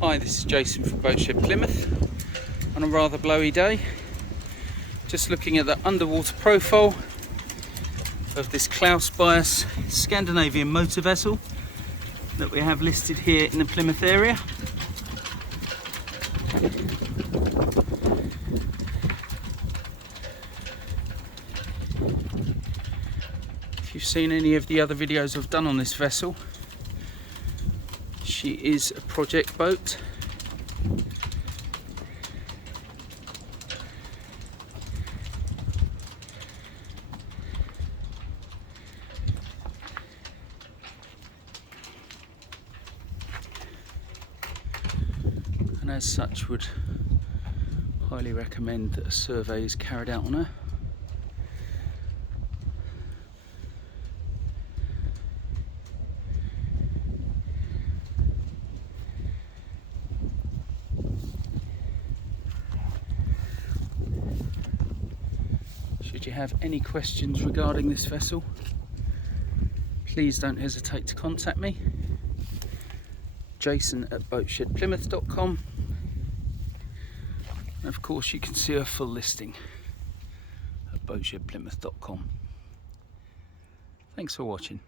Hi, this is Jason from Boatshed Plymouth on a rather blowy day. Just looking at the underwater profile of this Klaus Baess Scandinavian motor vessel that we have listed here in the Plymouth area. If you've seen any of the other videos I've done on this vessel, she is a project boat. And as such would highly recommend that a survey is carried out on her. Should you have any questions regarding this vessel, please don't hesitate to contact me. Jason@boatshedplymouth.com, and of course you can see her full listing at boatshedplymouth.com. Thanks for watching.